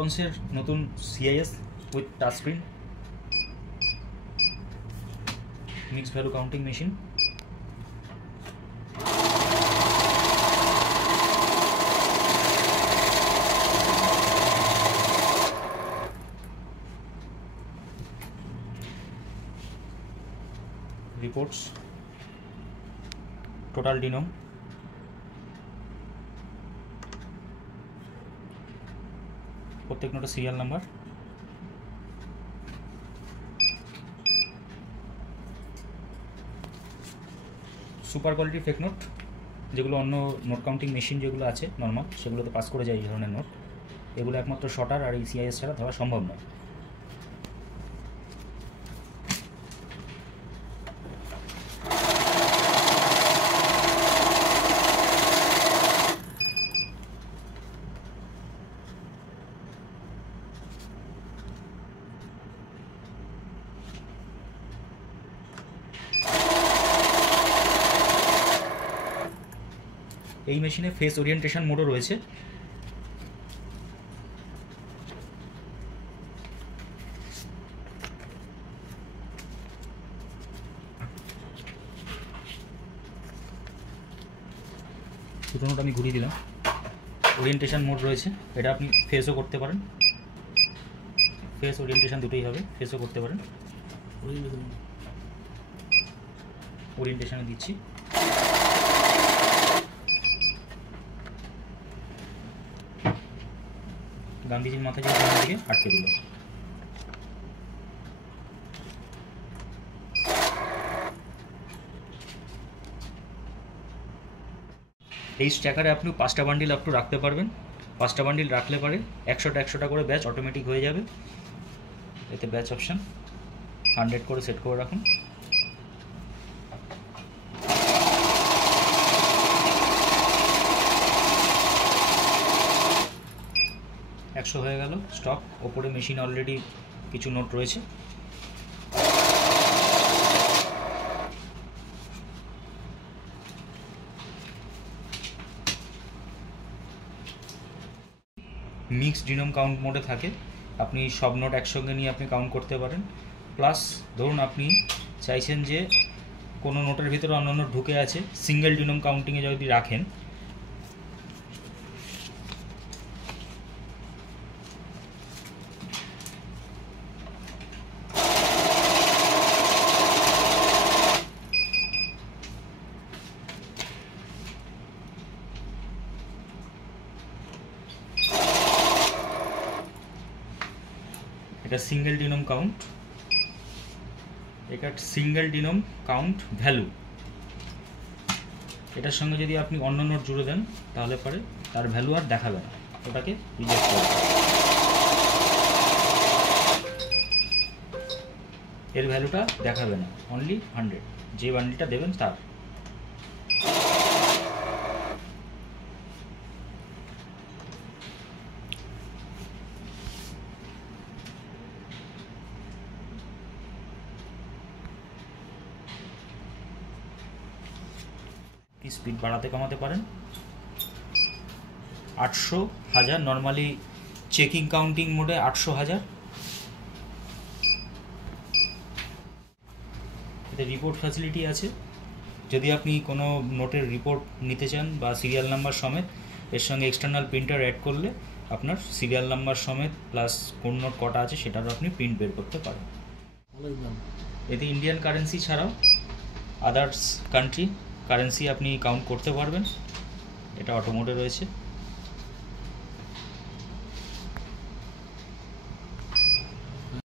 ইলেকট্রনিক্সের নতুন CIS with touch screen mixed value counting machine. Reports, total denom, প্রত্যেক নোটের serial number, super quality fake note, যেগুলো অন্য নোট কাউন্টিং মেশিন যেগুলো আছে নর্মাল সেগুলোতে পাস করে যায় এই ধরনের নোট। এগুলো একমাত্র শটার আর এই CIS ছাড়া ধরা সম্ভব নয়। এই মেশিনে ফেস ওরিয়েন্টেশন মোডও রয়েছে। দুটো নোট আমি ঘুরিয়ে দিলাম। ওরিয়েন্টেশন মোড রয়েছে, এটা আপনি ফেসও করতে পারেন, ফেস ওরিয়েন্টেশন দুটোই হবে, ফেসও করতে পারেন। ওরিয়েন্টেশনে দিচ্ছি। গান্ধীজির মাথায় যে দিকে আটকে দিল। এই স্ট্যাকারে আপনি 5টা বান্ডিল আপ টু রাখতে পারবেন। 5টা বান্ডিল রাখলে পরে 100টা করে ব্যাচ অটোমেটিক হয়ে যাবে। এতে ব্যাচ অপশান 100 করে সেট করে রাখুন। একশো হয়ে গেল স্টপ। ওপরে মেশিন অলরেডি কিছু নোট রয়েছে। মিক্সড ডিনোম কাউন্ট মোডে থাকে, আপনি সব নোট একসঙ্গে নিয়ে আপনি কাউন্ট করতে পারেন। প্লাস ধরুন আপনি চাইছেন যে কোনো নোটের ভিতরে অন্য নোট ঢুকে আছে, সিঙ্গেল ডিনোম কাউন্টিংয়ে যদি রাখেন এটা সিঙ্গেল ডিনোম কাউন্ট, এটা সিঙ্গেল ডিনোম কাউন্ট ভ্যালু। এটার সঙ্গে যদি আপনি অন্য নোট জুড়ে দেন তাহলে পরে তার ভ্যালু আর দেখাবে না, ওটাকে রিজেক্ট করবে। এর ভ্যালুটা দেখাবে না, অনলি 100, যে বান্ডিলটা দেবেন তার। স্পিড বাড়াতে কমাতে পারেন। 800,000 নর্মালি চেকিং কাউন্টিং মোডে 800,000। এতে রিপোর্ট ফ্যাসিলিটি আছে, যদি আপনি কোনো নোটের রিপোর্ট নিতে চান বা সিরিয়াল নাম্বার সমেত, এর সঙ্গে এক্সটার্নাল প্রিন্টার অ্যাড করলে আপনার সিরিয়াল নাম্বার সমেত প্লাস কোন নোট কটা আছে সেটারও আপনি প্রিন্ট বের করতে পারেন। এতে ইন্ডিয়ান কারেন্সি ছাড়াও আদার্স কান্ট্রি কারেন্সি আপনি কাউন্ট করতে পারবেন। এটা অটো মোডে রয়েছে।